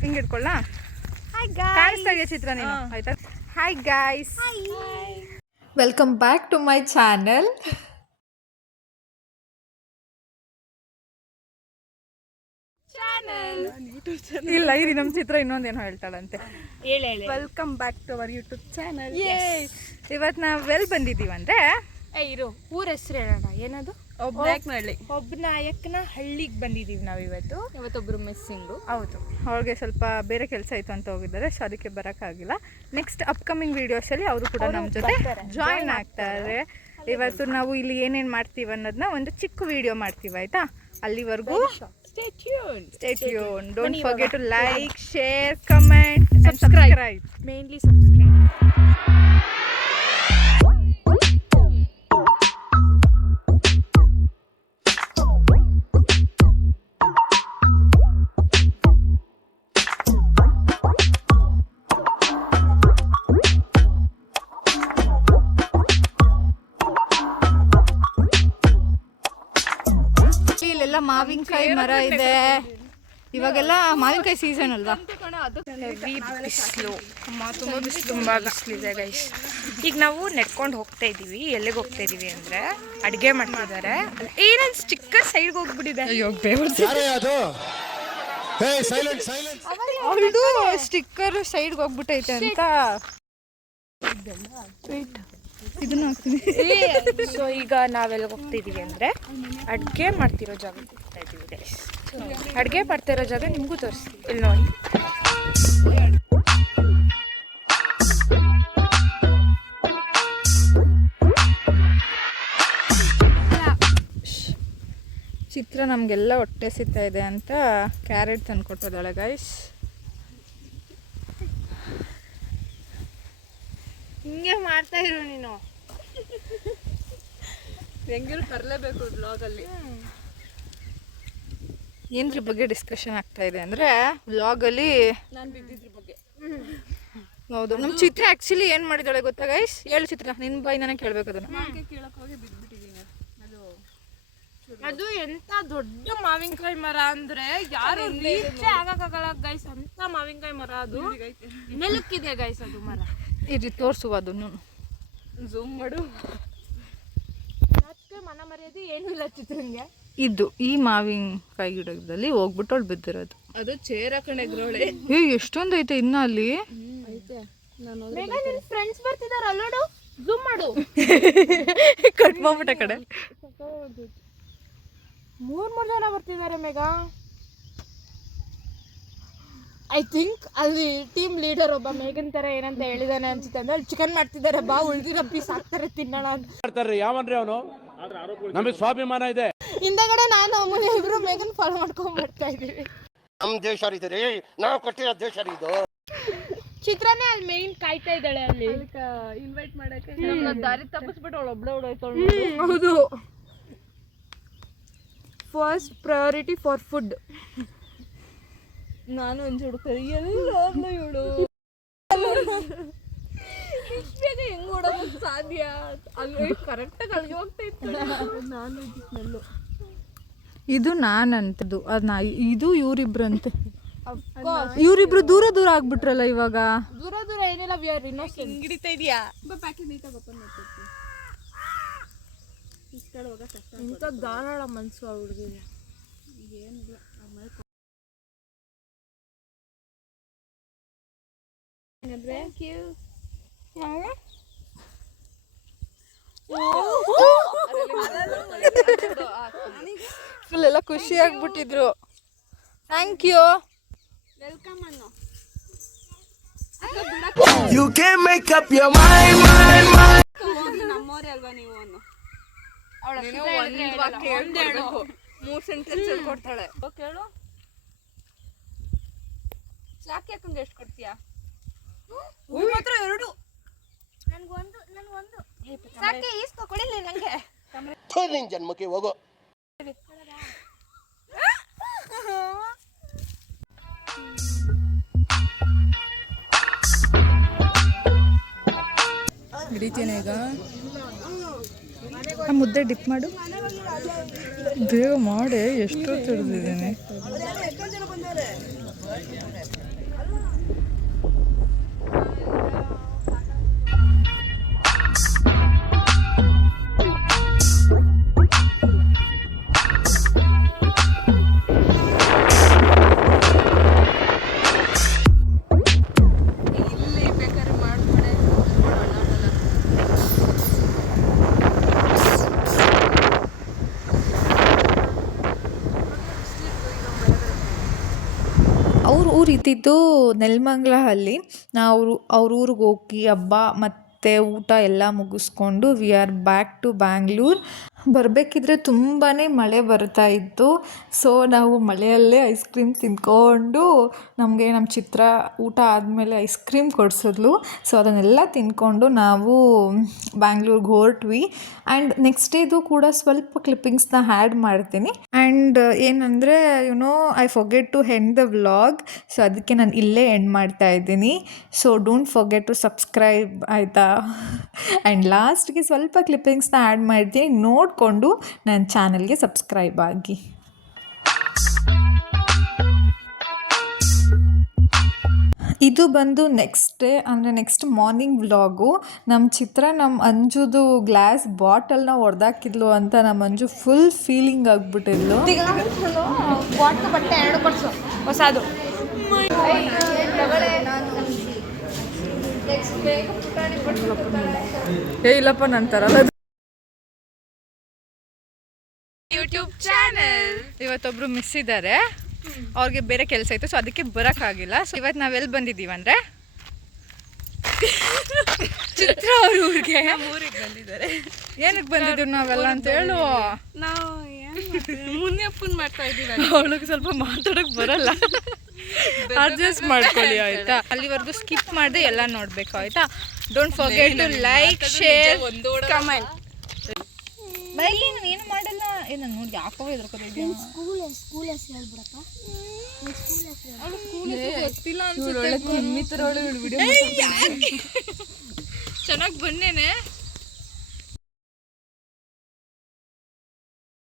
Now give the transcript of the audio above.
ಹಿಂಗೆ ಇಟ್ಕೊಳ್ಳ. ಕಾಣಿಸ್ತಾ ಇದೆಯಾ ಚಿತ್ರ ನೀನು? ಆಯ್ತಾ? Hi guys, welcome back to my channel. ಇಲ್ಲ ಇದು ನಮ್ಮ ಚಿತ್ರ ಇನ್ನೊಂದೇನೋ ಹೇಳ್ತಾಳಂತೆ. Welcome back to our YouTube channel. ಇವತ್ತು ನಾವು ಎಲ್ಲಿ ಬಂದಿದ್ದೀವಿ ಅಂದರೆ, ಇರು ಊರ ಹೆಸರು ಹೇಳೋಣ. ಏನದು? ಒಬ್ಬನಾಯಕನ ಹಳ್ಳಿಗೆ ಬಂದಿದ್ದೀವಿ ನಾವು ಇವತ್ತೊಬ್ರು ಮಿಸ್ಸಿಂಗು. ಹೌದು, ಅವ್ರಿಗೆ ಸ್ವಲ್ಪ ಬೇರೆ ಕೆಲಸ ಇತ್ತು ಅಂತ ಹೋಗಿದ್ದಾರೆ, ಸೊ ಅದಕ್ಕೆ ಬರೋಕ್ಕಾಗಿಲ್ಲ. ನೆಕ್ಸ್ಟ್ ಅಪ್ಕಮಿಂಗ್ ವೀಡಿಯೋಸಲ್ಲಿ ಅವರು ಕೂಡ ನಮ್ಮ ಜೊತೆ ಜಾಯಿನ್ ಆಗ್ತಾರೆ. ಇವತ್ತು ನಾವು ಇಲ್ಲಿ ಏನೇನು ಮಾಡ್ತೀವಿ ಅನ್ನೋದನ್ನ ಒಂದು ಚಿಕ್ಕ ವಿಡಿಯೋ ಮಾಡ್ತೀವಿ, ಆಯಿತಾ? ಅಲ್ಲಿವರೆಗೂ Stay tuned. Don't forget to like, share, comment and subscribe. Mainly subscribe. ಇಲ್ಲೆಲ್ಲ ಮಾವಿನಕಾಯಿ ಮರ ಇದೆ. ಇವಾಗೆಲ್ಲ ಮಾವಿನಕಾಯಿ ಸೀಸನ್ ಅಲ್ವಾ? ತುಂಬ ಬಿಸಿಲಿದೆ ಗೈಸ್. ಈಗ ನಾವು ನೆಟ್ಕೊಂಡು ಹೋಗ್ತಾ ಇದ್ದೀವಿ. ಎಲ್ಲಿಗೆ ಹೋಗ್ತಾ ಇದ್ದೀವಿ ಅಂದರೆ ಅಡುಗೆ ಮಾಡ್ತಿದ್ದಾರೆ. ಏನೇನು ಸ್ಟಿಕ್ಕರ್ ಸೈಡ್ಗೆ ಹೋಗ್ಬಿಟ್ಟಿದೆ. ಅವಳದು ಸ್ಟಿಕ್ಕರ್ ಸೈಡ್ಗೆ ಹೋಗ್ಬಿಟ್ಟೈತೆ ಅಂತ ಇದನ್ನ ಹಾಕ್ತೀನಿ. ಸೊ ಈಗ ನಾವೆಲ್ಲ ಹೋಗ್ತಾ ಇದ್ದೀವಿ ಅಂದರೆ ಅಡುಗೆ ಮಾಡ್ತಿರೋ ಜಾಗಕ್ಕೆ ಹೋಗ್ತಾ ಇದ್ದೀವಿ ಗೈಸ್. ಅಡುಗೆ ಮಾಡ್ತಿರೋ ಜಾಗ ನಿಮಗೂ ತೋರಿಸ್ತೀವಿ. ಇಲ್ಲಿ ನೋಡಿ, ಚಿತ್ರ ನಮಗೆಲ್ಲ ಹೊಟ್ಟೆ ಸಿಗ್ತಾ ಇದೆ ಅಂತ ಕ್ಯಾರೆಟ್ ತಂದು ಕೊಟ್ಟೋದಾಳೆ ಗೈಸ್. ಹಿಂಗೆ ಮಾಡ್ತಾ ಇರು ನೀನು. ಹೆಂಗಿರು ಬರಲೇಬೇಕು ವ್ಲಾಗಲ್ಲಿ. ಏನ್ರ ಬಗ್ಗೆ ಡಿಸ್ಕಷನ್ ಆಗ್ತಾ ಇದೆ ಅಂದರೆ, ವ್ಲಾಗಲ್ಲಿ ನಾನು ಬಿದ್ದಿದ್ರ ಬಗ್ಗೆ. ಹೌದು, ನಮ್ಮ ಚಿತ್ರ ಆ್ಯಕ್ಚುಲಿ ಏನು ಮಾಡಿದ್ದಾಳೆ ಗೊತ್ತಾ ಗೈಸ್? ಹೇಳು ಚಿತ್ರ, ನಿನ್ನ ಬಾಯಿಂದಾನೆ ಕೇಳಬೇಕು ಅದನ್ನು. ಕೇಳೋಕ್ಕೋಗಿ ಬಿದ್ದುಬಿಟ್ಟಿದ್ದೀನಿ. ಅದು ಎಂಥ ದೊಡ್ಡ ಮಾವಿನಕಾಯಿ ಮರ ಅಂದರೆ ಯಾರು ರೀಚೇ ಆಗೋಕ್ಕಾಗಲ್ಲ ಗೈಸ್. ಅಂತ ಮಾವಿನಕಾಯಿ ಮರ ಅದು ನೆಲಕ್ಕಿದೆ ಗೈಸ್. ಅದು ಮರ ಇರಿ ತೋರಿಸುವ, ಅದನ್ನು ಝೂಮ್ ಮಾಡು. ಮತ್ತೆ ಮನ ಮರ್ಯಾದೆ ಏನೂ ಇಲ್ಲ ಚಿತ್ರಂಗೆ. ಇದು ಈ ಮಾವಿನಕಾಯಿ ಗಿಡದಲ್ಲಿ ಹೋಗ್ಬಿಟ್ಟು ಅವಳು ಬಿದ್ದಿರೋದು. ಅದು ಚೇರ ಕಣೆಗ್ರೋಳೆ. ಎಷ್ಟೊಂದು ಐತೆ ಇನ್ನ ಅಲ್ಲಿ. ನಿನ್ನ ಫ್ರೆಂಡ್ಸ್ ಬರ್ತಿದಾರ ಅಲ್ಲೋಡು, ಝೂಮ್ ಮಾಡು. ಕಟ್ ಮಾಡ್ಬಿಟ್ಟ ಕಡೆ. 3 ಜನ ಬರ್ತಿದ್ದಾರೆ ಮೇಘಾ. ಐ ಥಿಂಕ್ ಅಲ್ಲಿ ಟೀಮ್ ಲೀಡರ್ ಒಬ್ಬ ಮೇಘನ್ ತರ ಏನಂತ ಹೇಳಿದಾನೆ ಅನ್ಸುತ್ತೆ. ಅಂದ್ರೆ ಅಲ್ಲಿ ಚಿಕನ್ ಮಾಡ್ತಿದ್ದಾರೆ, ಬಾ ಉಳ್ದಿರೋ ಪೀಸ್ ಹಾಕ್ತಾರೆ ತಿನ್ನೋಣ ಅಂತ. ಯಾವನ್ರಿ ಅವನು? ನಮಗೆ ಸ್ವಾಭಿಮಾನ ಇದೆ. ಹಿಂದಗಡೆ ನಾನು ಅಮ್ಮನ ಇಬ್ರು ಮೇಘನ್ ಫಾಲೋ ಮಾಡ್ಕೊಂಡ್ ಬರ್ತಾ ಇದೀವಿ. ನಮ್ ದೇಶ ರೀ, ನಾವು ಕೊಟ್ಟಿರೋ ದೇಶ ಇದು. ಚಿತ್ರನೇ ಅಲ್ಲಿ ಮೇನ್ ಕಾಯ್ತಾ ಇದ್ದಾಳೆ ಅಲ್ಲಿ ಇನ್ವೈಟ್ ಮಾಡಕ್ಕೆ. ದಾರಿ ತಪ್ಪಿಸ್ಬಿಟ್ಟು ಅವಳು ಒಬ್ಳೆ ಓಡಾಯ್ತು. ಹೌದು, ಫಸ್ಟ್ ಪ್ರಯಾರಿಟಿ ಫಾರ್ ಫುಡ್. ನಾನು ಒಂದು ಹುಡುಕ್ತಾರೆ ಎಲ್ಲ ಅಂದ ಇವಳು ಹೆಂಗ್ ಓಡೋದಕ್ಕೆ ಸಾಧ್ಯ? ಅಲ್ಲಿ ಕರೆಕ್ಟಾಗಿ ಅಲ್ಲಿಗೆ ಹೋಗ್ತಾ ಇತ್ತು. ನಾನು ಸ್ಮೆಲ್ಲು ಇದು ನಾನಂತದ್ದು ಅದು ಇದು ಇವರಿಬ್ರು ಅಂತೆ. ಇವರಿಬ್ರು ದೂರ ದೂರ ಆಗ್ಬಿಟ್ರಲ್ಲ ಇವಾಗ. ದೂರ ದೂರ ಏನಿಲ್ಲ, ವಿ ಆರ್ ಇನ್ನೋಸೆಂಟ್. ಹಿಡಿತಾ ಇದೆಯಾ ಪ್ಯಾಕೆಟ್ ನೀಟಾಗಿ ಓಪನ್ ಮಾಡ್ತೀನಿ. ಇಂಥ ಧಾರಾಳ ಮನಸ್ಸು ಆ ಹುಡುಗಿಗೆ. ಏನಿಲ್ಲ ಥ್ಯಾಂಕ್ ಯು. ಫುಲ್ ಎಲ್ಲ ಖುಷಿ ಆಗ್ಬಿಟ್ಟಿದ್ರು. Thank you. ವೆಲ್ಕಮ್ ಅನ್ನು. You can make up your mind. ನಮ್ಮೋರೇ ಅಲ್ವಾ ನೀವು ಅನ್ನು. ಮೂರು ಸೆಂಟೆನ್ಸ್ ಕೊಡ್ತಾಳೆ. ಕೇಳು, ಸಾಕಿ ಹಾಕಂಗೆ ಎಷ್ಟು ಕೊಡ್ತೀಯಾ? ಮಾತ್ರ 2. ನನ್ಗೊಂದು ಸಾಕಿ ಈಸ್ಕೊ ಕೊಡಿಲ್ಲ ನಂಗೆ. ನಿನ್ ಜನ್ಮಕ್ಕೆ ಹೋಗೋ. ಹಿಡಿತೇನೆ ಈಗ. ಮುದ್ದೆ ಡಿಪ್ ಮಾಡು ಬೇಗ ಮಾಡಿ. ಎಷ್ಟು ತಿಳ್ದಿದ್ದೀನಿ. ಅವ್ರ ಊರು ಇದ್ದಿದ್ದು ನೆಲಮಂಗಲದಲ್ಲಿ. ನಾವು ಅವ್ರ ಊರಿಗೆ ಹೋಗಿ ಹಬ್ಬ ಮತ್ತು ಊಟ ಎಲ್ಲ ಮುಗಿಸ್ಕೊಂಡು we are back to Bangalore. ಬರಬೇಕಿದ್ರೆ ತುಂಬಾ ಮಳೆ ಬರ್ತಾ ಇತ್ತು. ಸೊ ನಾವು ಮಳೆಯಲ್ಲೇ ಐಸ್ ಕ್ರೀಮ್ ತಿಂದ್ಕೊಂಡು ನಮ್ಮ ಚಿತ್ರ ಊಟ ಆದಮೇಲೆ ಐಸ್ ಕ್ರೀಮ್ ಕೊಡಿಸಿದ್ಲು. ಸೊ ಅದನ್ನೆಲ್ಲ ತಿಂದ್ಕೊಂಡು ನಾವು ಬ್ಯಾಂಗ್ಳೂರ್ಗೆ ಹೊರಟ್ವಿ. ಆ್ಯಂಡ್ ನೆಕ್ಸ್ಟ್ ಡೇದು ಕೂಡ ಸ್ವಲ್ಪ ಕ್ಲಿಪ್ಪಿಂಗ್ಸ್ನ ಆ್ಯಡ್ ಮಾಡ್ತೀನಿ. ಆ್ಯಂಡ್ ಏನಂದರೆ I forget to end the vlog. So ಅದಕ್ಕೆ ನಾನು ಇಲ್ಲೇ ಎಂಡ್ ಮಾಡ್ತಾ ಇದ್ದೀನಿ. So don't forget to subscribe ಆಯಿತಾ. ಆ್ಯಂಡ್ ಲಾಸ್ಟ್ಗೆ ಸ್ವಲ್ಪ ಕ್ಲಿಪ್ಪಿಂಗ್ಸ್ನ ಆ್ಯಡ್ ಮಾಡ್ತೀನಿ, ನೋಡಿಕೊಂಡು ನನ್ನ ಚಾನಲ್ಗೆ ಸಬ್ಸ್ಕ್ರೈಬ್ ಆಗಿ. ಇದು ಬಂದು ನೆಕ್ಸ್ಟ್ ಡೇ ಅಂದರೆ ನೆಕ್ಸ್ಟ್ ಮಾರ್ನಿಂಗ್ ವ್ಲಾಗು. ನಮ್ಮ ಚಿತ್ರ ನಮ್ಮ ಅಂಜುದು ಗ್ಲಾಸ್ ಬಾಟಲ್ನ ಹೊಡೆದಾಕಿದ್ಲು ಅಂತ ನಮ್ಮ ಅಂಜು ಫುಲ್ ಫೀಲಿಂಗ್ ಆಗಿಬಿಟ್ಟಿದ್ಲು. ಬಾಟ್ಲು ಬಟ್ಟೆ 2 ಕೊಡ್ಸು ಹೊಸದು. ಇಲ್ಲಪ್ಪ ನಾನು ತರಲ್ಲ. ಯೂಟ್ಯೂಬ್ ಚಾನಲ್ ಇವತ್ತೊಬ್ರು ಮಿಸ್ ಇದ್ದಾರೆ, ಅವ್ರಿಗೆ ಬೇರೆ ಕೆಲಸ ಇತ್ತು, ಸೊ ಅದಕ್ಕೆ ಬರೋಕ್ಕಾಗಿಲ್ಲ. ಸೊ ಇವತ್ತು ನಾವೆಲ್ಲಿ ಬಂದಿದ್ದೀವಿ ಅಂದರೆ ಚಿತ್ರ ಅವ್ರ ಊರಿಗೆ ಬಂದಿದ್ದಾರೆ. ಏನಕ್ಕೆ ಬಂದಿದ್ದೀವಿ ನಾವೆಲ್ಲ ಅಂತ ಹೇಳು. ನಾವು ಮುನ್ನೆಪ್ಪನ್ ಮಾಡ್ತಾ ಇದ್ದೀವಿ. ಅವಳಿಗೆ ಸ್ವಲ್ಪ ಮಾತಾಡೋಕೆ ಬರಲ್ಲ, ಅಡ್ಜಸ್ಟ್ ಮಾಡ್ಕೊಳ್ಳಿ ಆಯಿತಾ. ಅಲ್ಲಿವರೆಗೂ ಸ್ಕಿಪ್ ಮಾಡಿದೆ ಎಲ್ಲ ನೋಡಬೇಕು ಆಯಿತಾ. Don't forget to like, share, comment. ಬೈಲಿ ನಾನು ಏನು ಮಾಡಲ್ಲ. ಏನು ನೋಡಿ ಯಾಕೋ ಎದ್ರಕೋದಿದ್ಯಾ. ಚೆನ್ನಾಗಿ ಬನ್ನೇನೆ.